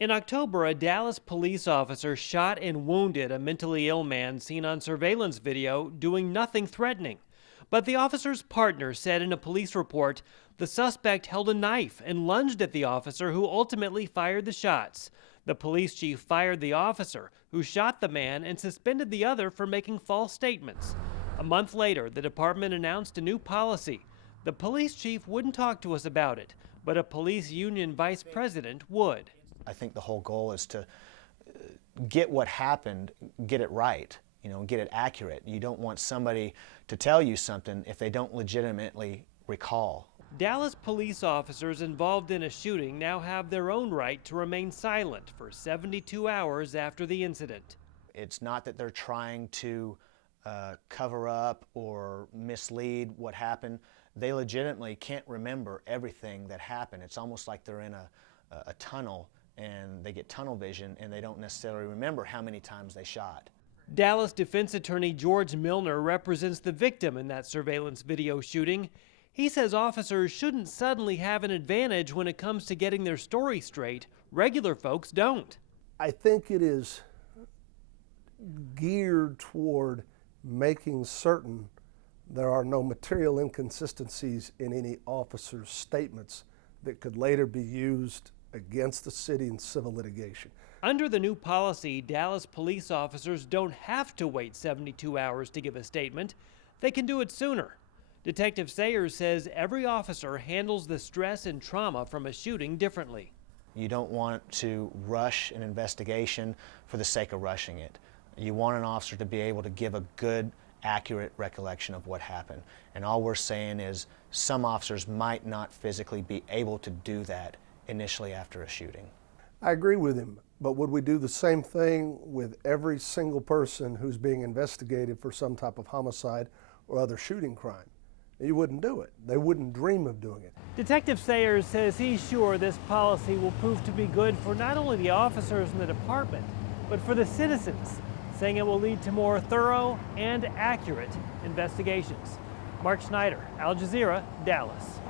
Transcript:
In October, a Dallas police officer shot and wounded a mentally ill man seen on surveillance video doing nothing threatening. But the officer's partner said in a police report the suspect held a knife and lunged at the officer, who ultimately fired the shots. The police chief fired the officer, who shot the man, and suspended the other for making false statements. A month later, the department announced a new policy. The police chief wouldn't talk to us about it, but a police union vice president would. I think the whole goal is to get what happened, get it right, get it accurate. You don't want somebody to tell you something if they don't legitimately recall. Dallas police officers involved in a shooting now have their own right to remain silent for 72 hours after the incident. It's not that they're trying to cover up or mislead what happened. They legitimately can't remember everything that happened. It's almost like they're in a tunnel and they get tunnel vision and they don't necessarily remember how many times they shot. Dallas defense attorney George Milner represents the victim in that surveillance video shooting. He says officers shouldn't suddenly have an advantage when it comes to getting their story straight. Regular folks don't. I think it is geared toward making certain there are no material inconsistencies in any officer's statements that could later be used against the city in civil litigation. Under the new policy, Dallas police officers don't have to wait 72 hours to give a statement. They can do it sooner. Detective Sayers says every officer handles the stress and trauma from a shooting differently. You don't want to rush an investigation for the sake of rushing it. You want an officer to be able to give a good, accurate recollection of what happened. And all we're saying is some officers might not physically be able to do that initially after a shooting. I agree with him, but would we do the same thing with every single person who's being investigated for some type of homicide or other shooting crime? You wouldn't do it. They wouldn't dream of doing it. Detective Sayers says he's sure this policy will prove to be good for not only the officers in the department, but for the citizens, saying it will lead to more thorough and accurate investigations. Mark Schneider, Al Jazeera, Dallas.